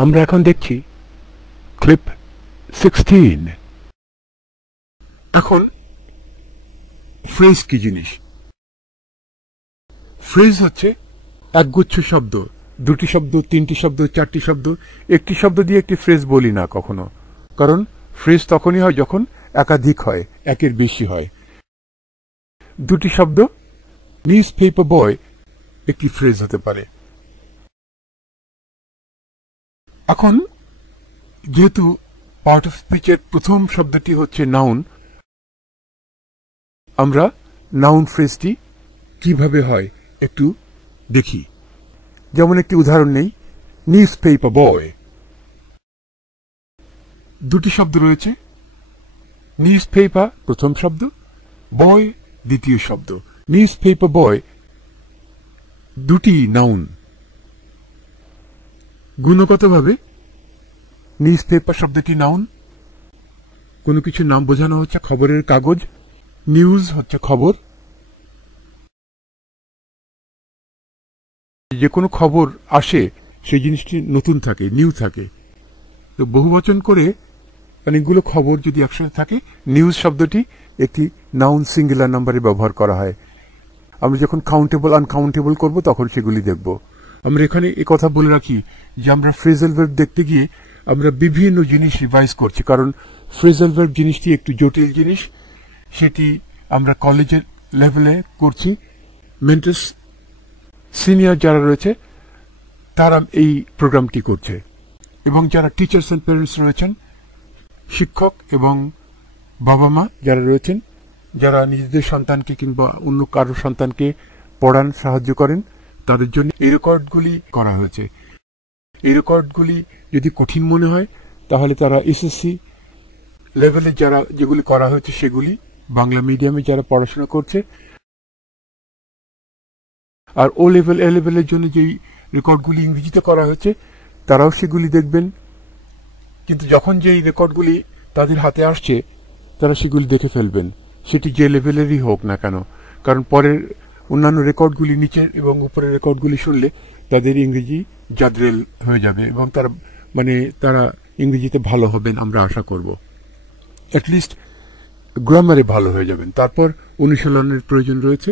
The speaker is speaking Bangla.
আমরা এখন দেখছি ক্লিপ 16। এখন ফ্রেজ কি জিনিস? ফ্রেজ হচ্ছে একগুচ্ছ শব্দ, দুটি শব্দ, তিনটি শব্দ, চারটি শব্দ। একটি শব্দ দিয়ে একটি ফ্রেজ বলি না কখনো, কারণ ফ্রেজ তখনই হয় যখন একাধিক হয়, একের বেশি হয়। দুটি শব্দ, নিউজ পেপার বয় একটি ফ্রেজ হতে পারে। এখন যেহেতু পার্ট অফ স্পিচের প্রথম শব্দটি হচ্ছে নাউন, আমরা নাউন ফ্রেজটি কিভাবে হয় একটু দেখি। যেমন একটি উদাহরণ নেই, নিউজ পেপার বয়। দুটি শব্দ রয়েছে, নিউজ পেপার প্রথম শব্দ, বয় দ্বিতীয় শব্দ। নিউজ পেপার বয় দুটি নাউন। গুণগতভাবে নিউজ পেপার শব্দটি নাউন, কোনো কিছু নাম বোঝানো হচ্ছে, খবরের কাগজ। নিউজ হচ্ছে খবর, যে কোনো খবর আসে সেই জিনিসটি নতুন থাকে, নিউ থাকে। তো বহুবচন করে অনেকগুলো খবর যদি একসাথে থাকে, নিউজ শব্দটি একটি নাউন সিঙ্গুলার নাম্বারে ব্যবহার করা হয়। আমরা যখন কাউন্টেবল আনকাউন্টেবল করব তখন সেগুলি দেখব। আমরা এখানে কথা বলে রাখি যে আমরা ফ্রেজাল ভার্ব দেখতে গিয়ে আমরা বিভিন্ন জিনিস রিভাইজ করছি, কারণ ফ্রেজাল ভার্ব জিনিসটি একটু জটিল জিনিস। সেটি আমরা কলেজের লেভেলে করছি। মেন্টাস সিনিয়র যারা রয়েছে তারা এই প্রোগ্রামটি করছে, এবং যারা টিচার্স এন্ড প্যারেন্টস রয়েছেন, শিক্ষক এবং বাবা মা যারা রয়েছেন, যারা নিজেদের সন্তানকে কিংবা অন্য কারো সন্তানকে পড়ান, সাহায্য করেন, তাদের জন্য এই রেকর্ডগুলি করা হয়েছে। এই রেকর্ডগুলি যদি কঠিন মনে হয় তাহলে তারা এসএসসি লেভেলে যারা যেগুলি করা হয়েছে সেগুলি, বাংলা মিডিয়ামে যারা পড়াশোনা করছে, আর ও লেভেল এ লেভেলের জন্য যেই রেকর্ডগুলি ইংরেজিতে করা হয়েছে তারাও সেগুলি দেখবেন। কিন্তু যখন যেই রেকর্ডগুলি তাদের হাতে আসছে তারা সেগুলি দেখে ফেলবেন, সেটি যে লেভেলেরই হোক না কেন, কারণ পরের অন্যান্য রেকর্ডগুলি নিচের এবং উপরের রেকর্ডগুলি শুনলে তাদের ইংরেজি জাদরেল হয়ে যাবে এবং তারা ইংরেজিতে ভালো হবেন আমরা আশা করব। অ্যাটলিস্ট গ্রামারে ভালো হয়ে যাবেন। তারপর অনুশীলনের প্রয়োজন রয়েছে।